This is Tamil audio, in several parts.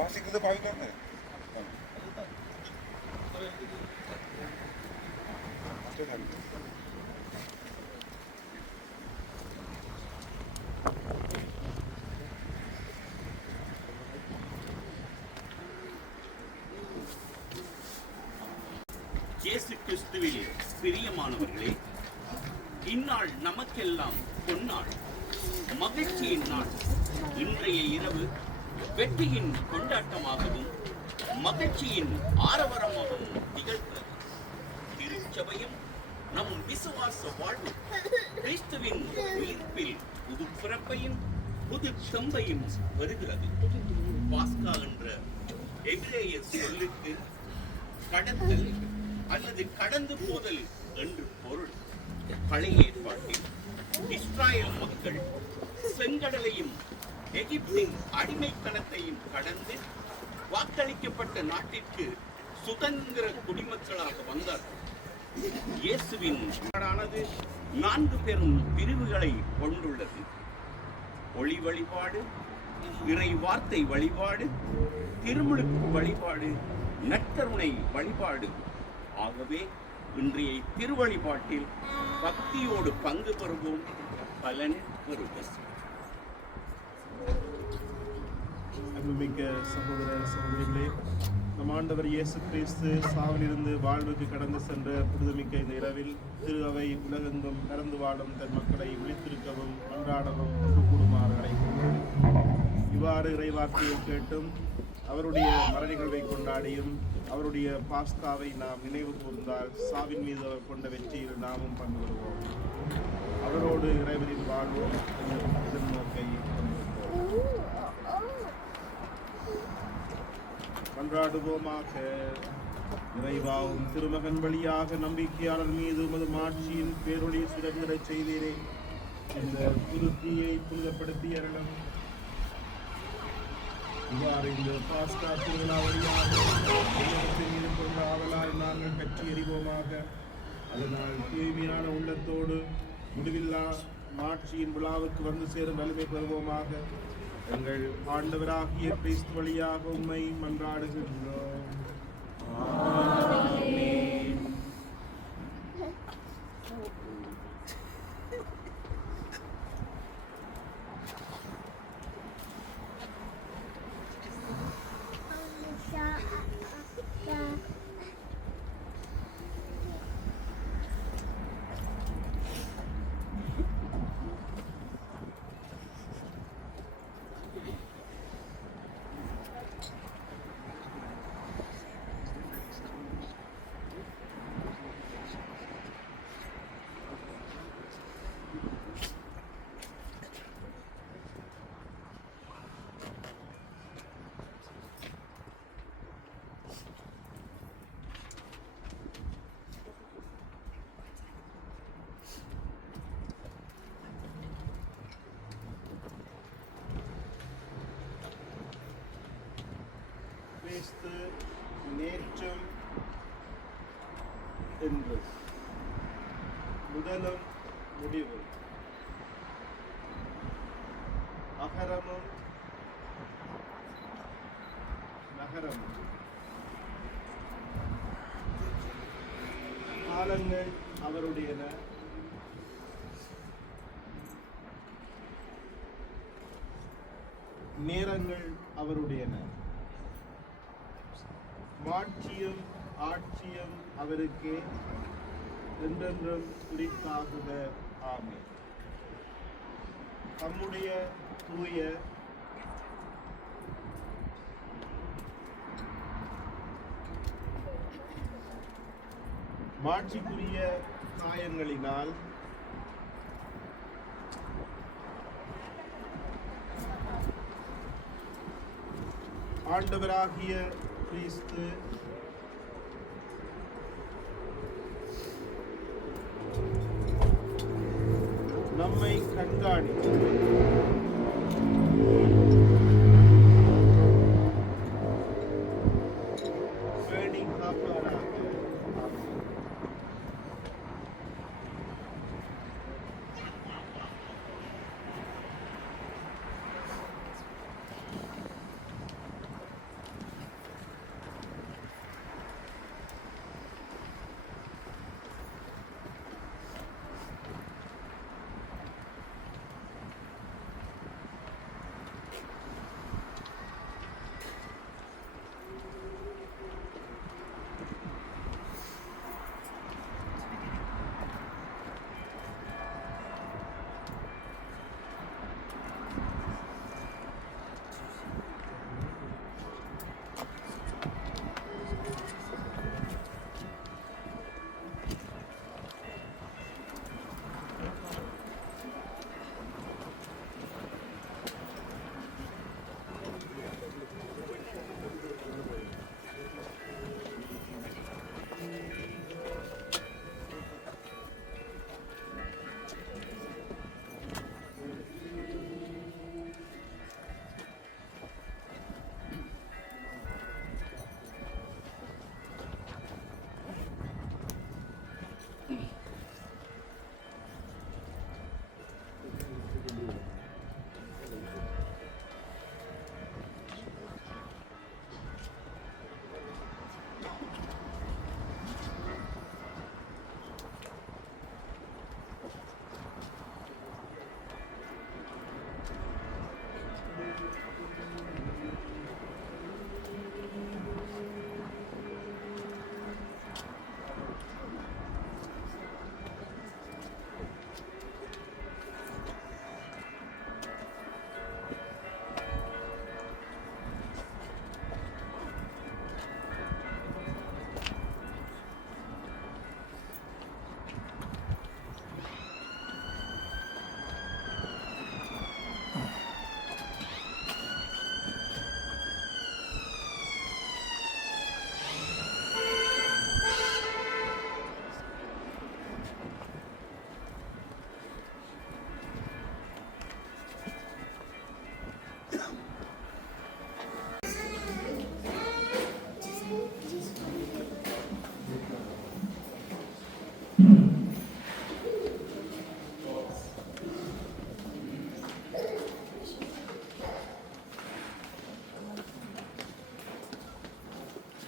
வாசிக்கிறது பாவிக்கலாமே இயேசு கிறிஸ்துவில் பிரியமானவர்களே இந்நாள் நமக்கெல்லாம் பொன்னாள். மகிழ்ச்சியின் நாள். இன்றைய இரவு வெற்றியின் கொண்டாட்டமாகவும் மகிழ்ச்சியின் ஆரவாரமாகவும் திகழ்கிறது. திருச்சபையும் நம் விசுவாச வாழ்வு கிறிஸ்துவின் உயிர்ப்பில் புது பிறப்பையும் புது செம்பையும் வருகிறது. பாஸ்கா என்ற எபிரேய சொல்லுக்கு கடத்தல் அல்லது கடந்து போதல் என்று பொருள். பழைய ஏற்பாட்டில் இஸ்ராயல் மக்கள் செங்கடலையும் எகிப்தின் அடிமைத்தனத்தையும் கடந்து வாக்களிக்கப்பட்ட நாட்டிற்கு சுதந்திர குடிமக்களாக வந்தார்கள் இயேசுவின் நாடானது நான்கு பெரும் பிரிவுகளை கொண்டுள்ளது. ஒளி வழிபாடு இறை வார்த்தை வழிபாடு திருமுழுக்கு வழிபாடு நற்கருணை வழிபாடு. ஆகவே இன்றைய திருவழிபாட்டில் பக்தியோடு பங்கு பெறுவோம். பலன் பெறுவோம் அன்புமிக்க சகோதர சகோதரிகளே நம் ஆண்டவர் இயேசு கிறிஸ்து சாவிலிருந்து வாழ்வுக்கு கடந்து சென்ற புனிதமிக்க இந்த இரவில் திரு அவை உலகெங்கும் நடந்து வாழும் தன் மக்களை விழித்திருக்கவும் கொண்டாடவும் ஒன்று கூடுமாறு அழைக்கின்றனர் இவ்வாறு இறைவார்த்தையை கேட்டும் அவருடைய மர நிகழ்வை கொண்டாடியும் அவருடைய பாஸ்காவை நாம் நினைவு கூர்ந்தால் சாவின் மீது அவர் கொண்ட வெற்றியில் நாமும் பங்கு வருவோம் அவரோடு இறைவனின் வாழ்வோம் மன்றாடுவோமாக இறைவாவும் திருமகன் வழியாக நம்பிக்கையாளர் மீது உமது மாட்சியின் பேரொழி சுரந்திரச் செய்தீரே. இந்த துருத்தியை புனிதப்படுத்தி அருளும் இவ்வாறு இந்த பாஸ்கா திருவிழா வழியாக மீது கொண்ட ஆவலாய் நாங்கள் கட்சி எறிவோமாக. அதனால் தூய்மையான உள்ளத்தோடு முடிவில்லா மாட்சியின் விழாவுக்கு வந்து சேரும் வலிமை பெறுவோமாக. எங்கள் ஆண்டவராகிய கிறிஸ்து வழியாக உண்மை மன்றாடுகின்றோம். கிறிஸ்து நேற்றும் என்றும் முதலும் முடிவும் அகரமும் நகரமும் காலங்கள் அவருடையன நேரங்கள் அவருடையன மாட்சியும் ஆட்சியும் அவருக்கே என்றென்றும் குறித்தாகுக ஆமே தம்முடைய தூய மாட்சிக்குரிய காயங்களினால் ஆண்டவராகிய கிறிஸ்து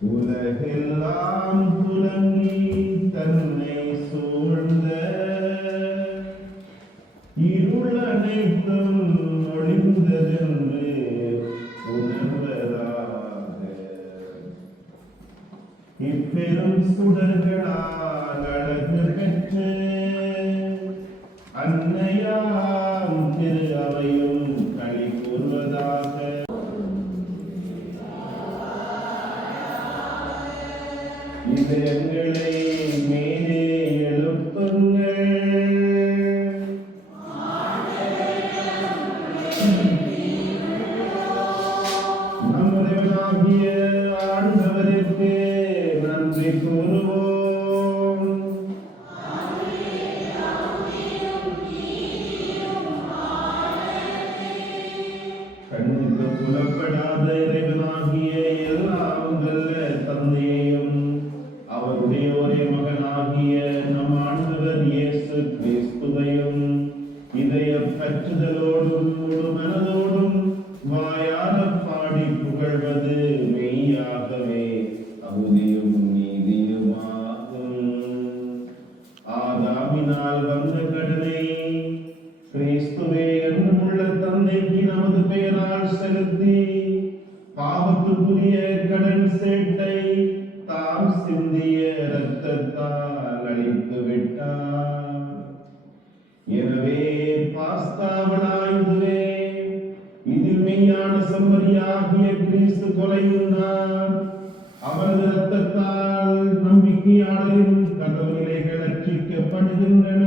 உலகெல்லாம் புலங்கி தன்னை சூழ்ந்த இருள் அனைத்தும் ஒளிந்ததென்று உணர்வதாக. இப்பெரும் சுடர்களால் அழகு பெற்று വിവരങ്ങളെ മേലെ பாவத்துக்குரிய கடல் சேட்டை தாம் சிந்திய ரத்தத்தால் அழித்து விட்டார். எனவே பாஸ்தாவனாயுதுவே இதில் மெய்யான சம்பரியாகிய கிறிஸ்து கொலையுண்டார் அவரது ரத்தத்தால் நம்பிக்கையாளரின் கதவுநிலைகள் அச்சிக்கப்படுகின்றன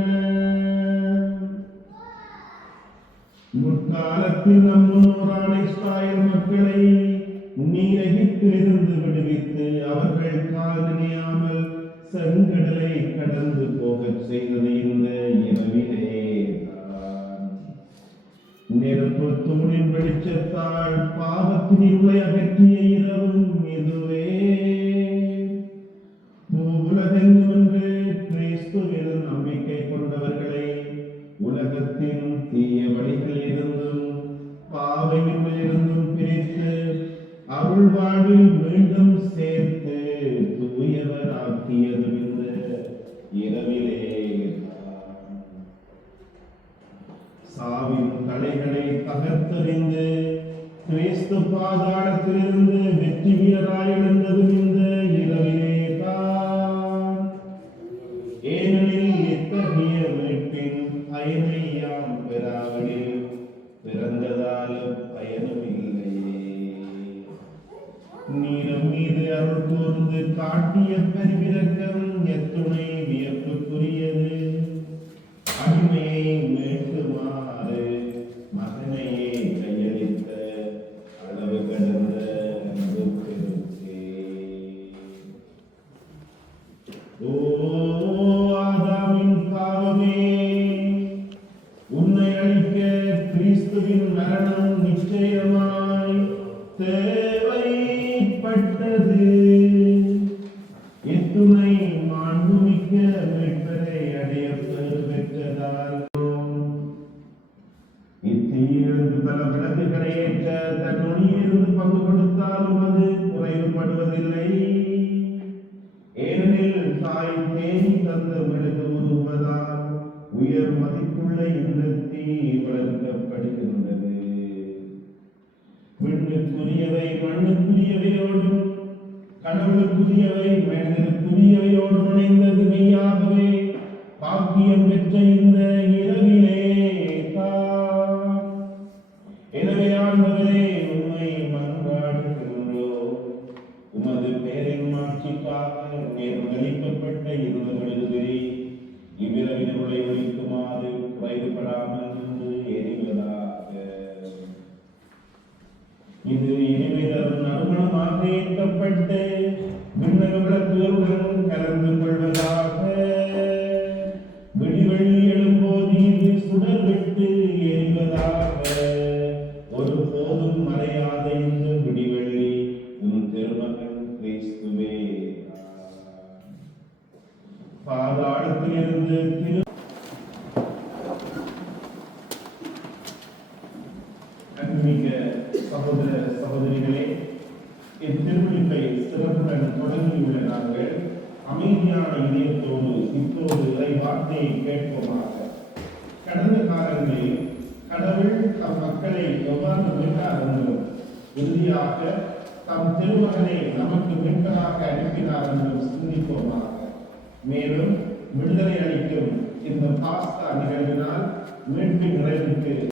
முற்காலத்தில் நம் முன்னோரான இஸ்ராயல் மக்களை நீரகித்திலிருந்து விடுவித்து அவர்கள் கால் நினையாமல் செங்கடலை கடந்து போகச் செய்தது இந்த இரவிலே நெருப்பு தூணின் வெளிச்சத்தால் பாவத்தின் இருளை அகற்றிய இரவும் இதுவே. உலகெங்குமென்று கிறிஸ்துவின் நம்பிக்கை கொண்டவர்களை உலகத்தின் தீய வழிகளில் இருந்தும் இரவிலே சாவின் தலைகளை தகர்த்தறிந்து கிறிஸ்து பாதாளத்திலிருந்து வெற்றி வீரராய் எழுந்ததும் இந்த இரவிலே தான். ஏனெனில் இத்தகைய மீட்பின் பயனை யாம் பெறாவிடில் பிறந்ததாலும் பயனும் இல்லையே. நீரம் மீது அருள் கூர்ந்து காட்டிய பெருவிரக்கம் எத்துணை வியப்புக்குரியது. அடிமையை மீட்டுமாறு மகனையே கையளித்த அளவு கடந்த உன்னை அழிக்க கிறிஸ்துவின் மரணம் நிச்சயமா? மதிப்புள்ள இந்த தீ வளர்க்கப்படுகின்றது. பெண்ணுக்குரியவை மண்ணுக்குரியவையோடும் கடவுளுக்குரியவை மனிதனுக்குரியவையோடு இணைந்தது மெய்யாகவே. பாக்கியம் பெற்ற இந்த இரவிலே எனவே ஆண்டவரே உண்மை இவ்விரவினருடைய ஒழிக்குமாறு குறைவுபடாமல் எரிவதாக இது இனிமேல் நறுமணமாக ஏற்கப்பட்டு விண்ணக விளக்குகளுடன் கலந்து கொள்வதாக. விடிவெள்ளி எழும்போது இது சுடர் விட்டு பாதாளத்திலிருந்து திரு அன்புமிக்க சகோதர சகோதரிகளே இத்திருவிழிப்பை சிறப்புடன் தொடங்கியுள்ள நாங்கள் அமைதியான இதயத்தோடு இப்போது இறை வார்த்தையை கேட்போமாக. கடந்த காலங்களில் கடவுள் தம் மக்களை எவ்வாறு மீட்டார் இறுதியாக தம் திருமகனை நமக்கு மீட்பராக அனுப்பினார் என்றும் சிந்திப்போமாக. மேலும் விடுதலை அளிக்கும் இந்த பாஸ்தா நிகழ்வினால் மீண்டும் நிறைவுக்கு